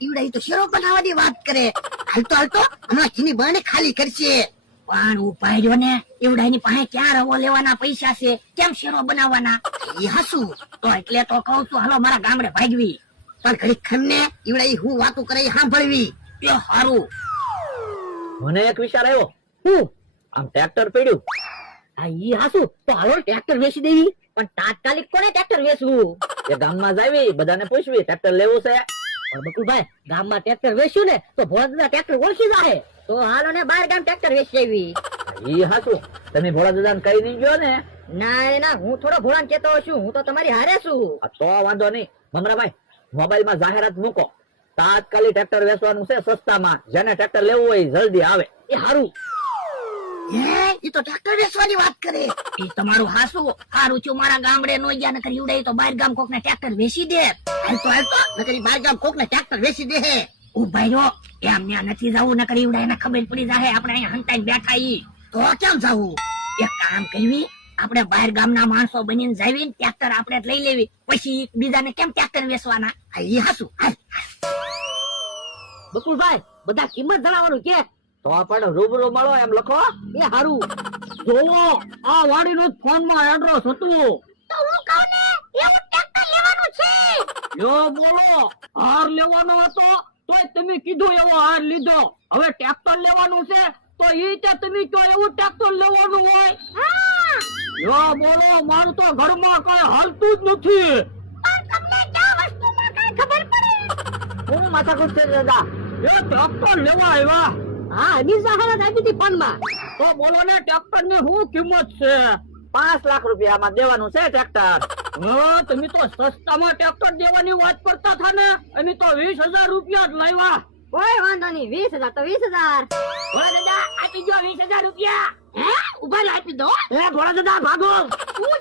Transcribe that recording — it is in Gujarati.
ઈવડા ઈ તો શેરો બનાવવાની વાત કરે. હાલતો હમણાં ઘીની બરણી ખાલી કરશે. પણ ઉપાય જો ને, ઈવડાની પાસે ક્યાં રવો લેવાના પૈસા છે, કેમ શેરો બનાવવાના? ઈ હાસુ તો એટલે તો કહું છું, હાલો મારા ગામડે ભાગવી. પણ ઘડીક ખમને ઈવડા ઈ હું વાતો કરે ઈ સાંભળવી. એ હારું. મને એક વિચાર આવ્યો. હું આમ ટ્રેક્ટર પડ્યું. આ ઈ હાસુ તો હાલો ટ્રેક્ટર વેચી દેવી. પણ તાત્કાલિક કોને ટ્રેક્ટર વેચવું? એ ગામમાં જાવી, બધાને પૂછવી ટ્રેક્ટર લેવું છે. પણ બકુલભાઈ, ગામમાં ટ્રેક્ટર વેચ્યું ને તો ભોળાદાદા ટ્રેક્ટર ઓળખી જાય. તો હાલો ને બહાર ગામ ટ્રેક્ટર વેચી આવી. ઈ હાસું, તમે ભોળા દાદાને કહી દીજો ને. ના ના, હું થોડો ભોળાને કેતો છું, હું તો તમારી હારે છું. તો વાંધો નહીં. મમરાભાઈ, મોબાઈલમાં જાહેરાત મૂકો, તાત્કાલિક ટ્રેક્ટર વેચવાનું છે સસ્તામાં. જેને ટ્રેક્ટર લેવું હોય જલ્દી આવે. એ હારું. ઈ તો ટ્રેક્ટર વેચવાની વાત કરે. ઈ તમારું હાસુ હારું છું, મારા ગામડે નો ગયા નકર ઈવડા તો બહાર ગામ કોક ને ટ્રેક્ટર વેચી દે. હાલતો નકર ઈ બહાર ગામ કોક ને ટ્રેક્ટર વેચી દે. ઉભાઈ જો, એમ ત્યાં નથી જવું, નકર ઈવડા એને ખબર પડી જાય આપણે અહીંયા હંતાઈ બેઠા ઈ. તો કેમ જવું? એક કામ કરવી, આપણે બહાર ગામના માણસો બનીને જાવી, ટ્રેક્ટર આપણે લઈ લેવી, પછી બીજાને કેમ ટ્રેક્ટર વેચવાના? ઈ હાસુ. હાલ બકુલભાઈ, બધા કિંમત જણાવવાનું કે. તો પણ રૂબરૂ મળો એમ લખો. એ હારું. જોવો, આ વાડીનો જ ફોનમાં એડ્રેસ હતું. તો હું કહું ને, એવું ટ્રેક્ટર લેવાનું છે. યો બોલો, હાર લેવાનો હતો તોય તમે કીધું એવો હાર લીધો. હવે ટ્રેક્ટર લેવાનું છે તો ઈ તે તમે કહો એવું ટ્રેક્ટર લેવાનું હોય. યો બોલો, મારું તો ઘરમાં કઈ હાલતું જ નથી. તમને ક્યાં વસ્તુમાં કઈ ખબર પડે? હું માથાકૂટ છે દાદા. એ ટ્રેક્ટર લેવા આવ્યા. હા, અમીર હાલત આપી હતી ફોનમાં. તો બોલો ને, ટ્રેક્ટર ની શું કિંમત છે? 5 લાખ રૂપિયામાં દેવાનું છે ટ્રેક્ટર. તમે તો સસ્તામાં ટ્રેક્ટર દેવાની વાત કરતા હતા ને, અમે તો 20,000 રૂપિયા જ લાવ્યા. કોઈ વાંધો નહીં, 20,000 તો 20,000. ભોળા દાદા આપી દો 20,000 રૂપિયા. હે ઉભા આપી દો. એ ભોળા દાદા ભાગો. હું